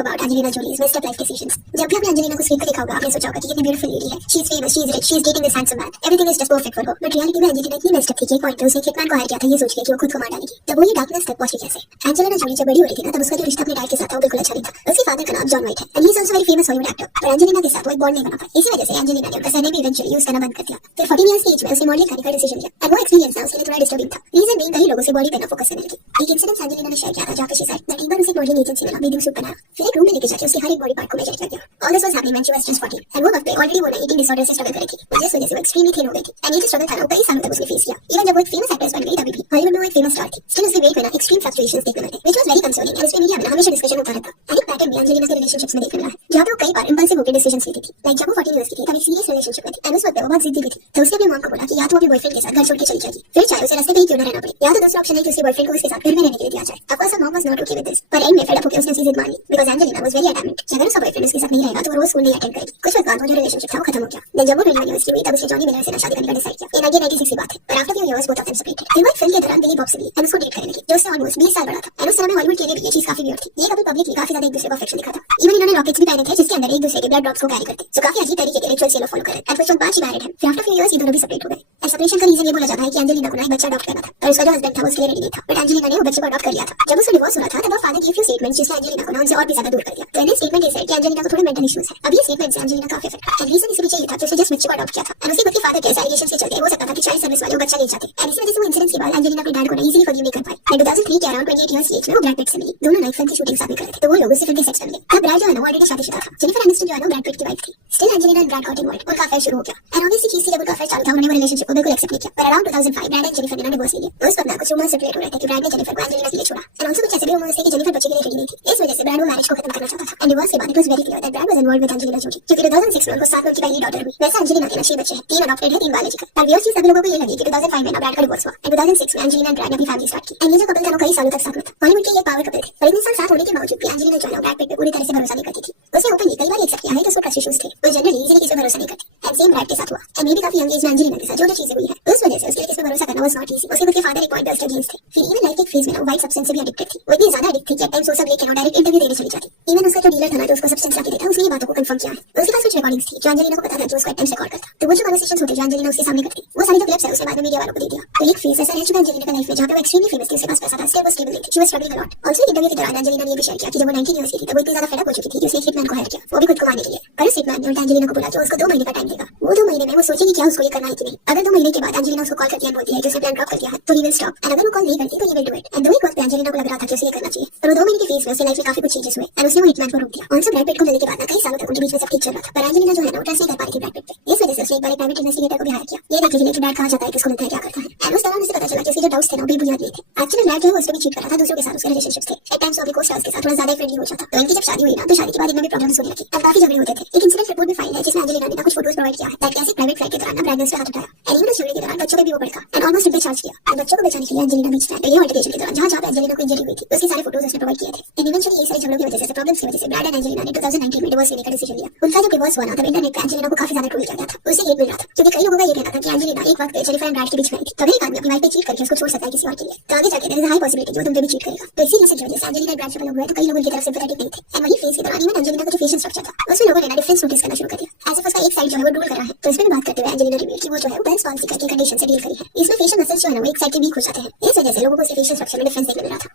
talk about Angelina Jolie's messed up life decisions. जब भी आपने एंजेलिना को स्क्रीन पर देखा होगा आपने सोचा होगा कि कितनी ब्यूटीफुल लेडी है, she is famous, she is rich, she is dating this handsome man, everything is just perfect for her. But reality में एंजेलिना इतनी मेस्ड अप थी कि एक पॉइंट पे उसने हिटमैन को हायर किया था ये सोच के कि वो खुद को मार डालेगी। तब वो ये डार्कनेस तक पहुंची कैसे? एंजेलिना जोली जब बड़ी हो रही थी ना तब उसका जो रिश्ता अपने डैड के साथ था वो बिल्कुल अच्छा नहीं था। उसके फादर का नाम जॉन वाइट है and he is also very famous Hollywood actor. पर एंजेलिना के साथ वो एक बॉन्ड नहीं बना पाया। इसी वजह से एंजेलिना ने उनका सरनेम इवेंचुअली यूज करना बंद कर दिया। फिर 14 इयर्स की एज में उसने मॉडलिंग करने का डिसीजन लिया एंड वो एक्सपीरियंस ना उसके लिए थोड़ा डिस्टर्बिंग था। रीजन बीइंग कई लोगों से बॉडी पे ना फोकस करने लगी। एक इंसिडेंट एंजेलिना ने शेयर किया था जहां पे शी सेड दैट एक बार उसे मॉडलिंग एजेंसी में ना बेबी सूट बनाया, फिर एक रूम में लेके जाके उसके हर एक बॉडी पार्ट को मेजर किया गया। All this was happening when she was just 14 and वो वक्त पे ऑलरेडी वो ना ईटिंग डिसऑर्डर से स्ट्रगल कर रही थी, जिस वजह से वो एक्सट्रीमली थिन हो गई थी एंड ये जो स्ट्रगल था ना वो कई सालों तक उसने फेस किया। इवन जब वो एक फेमस एक्ट्रेस बन गई तभी भी हॉलीवुड में वो एक फेमस स्टार थी, स्टिल उसके वेट में ना एक्सट्रीम फ्लक्चुएशंस देखने मिलते which was very concerning and इसमें मीडिया में हमेशा डिस्कशन होता रहता। एंड एक पैटर्न भी एंजेलिना के रिलेशनशिप्स में देखने मिला है जहां पे वो कई बार इंपल्सिव होकर डिसीजंस लेती थी। लाइक जब वो 14 इयर्स की थी तब एक सीरियस रिलेशनशिप में थी एंड उस वक्त वो बहुत जिद्दी भी थी। तो उसने अपनी मॉम को बोला कि या तो अपने बॉयफ्रेंड के साथ घर छोड़ के चली जाएगी, फिर चाहे उसे रास्ते पे ही क्यों न रहना पड़े, या तो दूसरा ऑप्शन है कि उसके बॉयफ्रेंड को उसके साथ घर में रहने के लिए दिया जाए। Of course mom was not okay with this, पर एंड में फेड अप होकर उसने उसकी जिद मान ली बिकॉज़ एंजेलिना वाज वेरी एडamant कि अगर उसका बॉयफ्रेंड उसके साथ नहीं रहेगा तो वो रोज स्कूल नहीं अटेंड करेगी। कुछ वक्त बाद वो जो रिलेशनशिप था वो खत्म हो गया। देन जब वो प्रीली यूनिवर्सिटी में तब उसने जॉनी मिलर से शादी करने का डिसाइड किया। इन 1996 की बात है। पर after few years both of them separated. फिर वो एक फिल्म के दौरान बिली बॉब से मिली एंड उसको डेट करने लगी जो उससे ऑलमोस्ट 20 साल बड़ा था। एंड उस समय में हॉलीवुड के लिए भी ये चीज काफी वियर्ड थी। ये कपल पब्लिकली काफी ज्यादा एक दूसरे को अफेक्शन दिखा था। इवन इन्होंने रॉकेट्स भी पहने थे जिसके अंदर एक दूसरे के ब्लड ड्रॉप्स को कैरी करते, जो काफी अजीब तरीके के रिचुअल्स ये लोग फॉलो कर रहे थे। एंड कुछ वक्त बाद शी मैरिड हिम। फिर आफ्टर फ्यू इयर्स ये दोनों भी सेपरेट हो गए। एंड सेपरेशन का रीजन ये बोला जाता है कि एंजेलिना को ना एक बच्चा अडॉप्ट करना था पर उसका जो हस्बैंड था वो उसके लिए रेडी नहीं था। बट एंजेलिना ने वो बच्चे को अडॉप्ट कर लिया था। जब उसका डिवोर्स हो रहा था तब फादर गिव फ्यू स्टेटमेंट्स जिसने एंजेलिना को ना उनसे और भी ज्यादा दूर कर दिया। तो इन स्टेटमेंट ये कि एंजेलिना को थोड़े मेंटल इश्यूज है। अब ये स्टेटमेंट से एंजेलिना काफी अफेक्ट हुई। रीजन इसके पीछे ये था कि उसने जस्ट बच्चे को अडॉप्ट किया था एंड उसके खुद के फादर के एलिगेशन से चलते हो सकता था कि चाइल्ड सर्विस वाले वो बच्चा ले जाते। एंड इस वजह से वो इंसिडेंट के बाद एंजेलिना अपने डैड को ना इजीली फॉरगिव नहीं कर पाई। एंड 2003 के अराउंड 28 इयर्स की एज में वो ब्रैड पिट से मिली। दोनों नाइट फिल्म की शूटिंग साथ में कर रहे थे तो वो लोग उससे फिर के सेट्स पे मिले। अब ब्रैड जो है ना वो ऑलरेडी शादीशुदा था। जेनिफर एनिस्टन जो है ना ब्रैड पिट की वाइफ थी। Still Angelina and Brad got involved. उनका अफेयर शुरू हो गया एंड ऑब्वियसली चीज थी जब उनका अफेयर चालू था उन्होंने वो रिलेशनशिप को बिल्कुल एक्सेप्ट नहीं किया। पर अराउंड 2005 ब्रैड एंड जेनिफर ने डिवोर्स ले लिया। उस वक्त ना कुछ रूमर्स सर्कुलेट हो रहे थे कि ब्रैड ने जेनिफर को एंजेलिना के लिए छोड़ा। एंड आल्सो कुछ ऐसे भी रूमर्स थे कि जेनिफर बच्चे के लिए रेडी नहीं थी। इस वजह से ब्रैड वो मैरिज को खत्म करना चाहता था। एंड डिवोर्स के बाद it was very clear that Brad was involved with Angelina Jolie क्योंकि 2006 में उनको 7 उनकी पहली डॉटर हुई। वैसे एंजेलिना के ना 6 बच्चे हैं, 3 अडॉप्टेड है, 3 बायोलॉजिकल। पर व्यूअर्स की सभी लोगों को ये लगी कि 2005 में ना ब्रैड का डिवोर्स हुआ एंड 2006 में एंजेलिना एंड ब्रैड ने अपनी फैमिली स्टार्ट की। एंड ये जो कपल था ना कई सालों तक साथ में था। हॉलीवुड के ये पावर कपल थे। पर इतने साल साथ होने के बावजूद भी एंजेलिना जो है ना ब्रैड पिट पे पूरी तरह से भरोसा नहीं करती थी। उसने ओपनली कई बार एक्सेप्ट किया है कि उसको ट्रस्ट इश्यूज थे। वो जनरली इजीली किसी पे भरोसा नहीं करती। एंड सेम ब्रैड के साथ हुआ। एंड मे बी काफी यंग एज में एंजेलिना के साथ जो चीजें हुई है उस वजह से उसके लिए किसी पे भरोसा करना वाज नॉट इजी। उसके खुद के फादर एक पॉइंट पे उसके अगेंस्ट थे। फिर इवन लाइफ के एक फेज में ना वाइट सब्सटेंस से भी एडिक्टेड थी। वो इतनी ज्यादा एडिक्ट थी कि एट टाइम्स वो सब लेके ना डायरेक्ट इंटरव्यू देने चली जाती। इवन उसका जो डीलर था ना जो उसको सब्सटेंस लाके देता उसने ये बातों को कंफर्म किया है। उसके पास कुछ रिकॉर्डिंग्स थी जो एंजेलिना को पता था जो उसको एट टाइम्स रिकॉर्ड करता। तो वो जो कन्वर्सेशंस होते जो एंजेलिना उसके सामने करती वो सारी जो क्लिप्स है उसने बाद में मीडिया वालों को दे दिया। तो एक फेज ऐसा रह चुका एंजेलिना की लाइफ में जहां पे वो एक्सट्रीमली फेमस थी, उसके पास पैसा था, स्टिल वो स्टेबल नहीं थी, she was struggling a lot. Also interview के दौरान एंजेलिना ने ये भी शेयर किया कि जब वो 19 इयर्स की थी तब वो इतनी ज्यादा फेड अप हो चुकी थी कि उसने एक हिटमैन को हायर किया वो भी खुद को मारने के लिए। पर उस हिटमैन ने उल्टा एंजेलिना को बोला कि उसको 2 महीने का टाइम देगा। वो 2 महीने में वो सोचेगी क्या उसको ये करना है कि नहीं। अगर 2 महीने के बाद एंजेलिना उसको कॉल करती है बोलती है कि उसने प्लान ड्रॉप कर दिया है तो ही विल स्टॉप। एंड अगर वो कॉल नहीं करती तो he will do it. And दो एक वक्त पे एंजेलिना को लग रहा था कि उसे ये करना चाहिए। पर वो 2 महीने के फेज में उसकी लाइफ में काफी कुछ चेंजेस हुए एंड उसने वो हिटमैन को रोक दिया। ऑल्सो ब्रैड पिट को मिलने के बाद ना कई सालों तक उनके बीच में सब ठीक चल रहा था। पर एंजेलिना जो है ना वो ट्रस्ट नहीं कर पा रही थी ब्रैड पिट पे। इस वजह से उसने एक बार एक प्राइवेट इन्वेस्टिगेटर को भी हायर किया ये देखने के लिए कि ब्रैड कहां जाता है, किसको मिलता है, क्या करता है। एंड उस दौरान उसे पता चला कि उसके जो डाउट्स थे ना वो बेबुनियाद नहीं थे। एक्चुअली ब्रैड जो है उससे भी चीट कर रहा था, दूसरों के साथ उसके रिलेशनशिप्स थे। एट टाइम्स वो भी कोस्टार्स के साथ थोड़ा ज्यादा फ्रेंडली हो जाता। तो इनकी जब शादी हुई ना तो शादी के बाद इनमें भी प्रॉब्लम्स होने लगी। अब काफी झगड़े होते थे। एक इंसिडेंट रिपोर्ट में फाइल है जिसमें एंजेलिना ने ना कुछ फोटोज प्रोवाइड किया है दैट कैसे प्राइवेट फ्लाइट के दौरान ना ब्रैड ने उस पे हाथ उठाया। एंड इवन उस झगड़े के दौरान बच्चों पे भी वो भड़का एंड ऑलमोस्ट उन पे चार्ज किया। एंड बच्चों को बचाने के लिए एंजेलिना बीच में ये अल्टरकेशन के दौरान जहां पे एंजेलिना को इंजरी हुई थी उसके सारे फोटोज उसने प्रोवाइड किए थे। एंड इवेंचुअली ये सारे झगड़ों की वजह से प्रॉब्लम्स की वजह से ब्रैड एंड एंजेलिना ने 2019 में डिवोर्स लेने का डिसीजन लिया। उनका जब डिवोर्स हुआ ना तब इंटरनेट पे एंजेलिना को काफी ज्यादा ट्रोल किया गया था। उसे हेट मिल रहा था क्योंकि कई लोगों का ये कहना था कि एंजेलिना एक वक्त पे जेनिफर एंड ब्रैड के बीच में आई थी। तभी एक आदमी अपनी वाइफ पे चीट करके उसको छोड़ सकता है किसी और के लिए। तो आगे जाके there is a high possibility कि वो तुम पे भी चीट करेगा। तो इसी रीजन की वजह से एंजेलिना एंड ब्रैड जब अलग हुए तो कई लोग उनकी तरफ सिंपैथेटिक नहीं थे। एंड वही फेज के दौरान इवन एंजेलिना का जो फेशियल स्ट्रक्चर था उसमें लोगों ने ना डिफरेंस नोटिस करना शुरू कर दिया। एज इफ उसका एक साइड जो है वो ड्रूल कर रहा है। तो इसमें भी बात करते हुए एंजेलिना रिवील कि वो जो है वो बेल्स पॉल्सी करके कंडीशन से डील करी है। इसमें फेशियल मसल्स जो है ना वो एक साइड के वीक हो जाते हैं। इस वजह से लोगों को उसके फेशियल स्ट्रक्चर में डिफरेंस देखने मिल रहा था।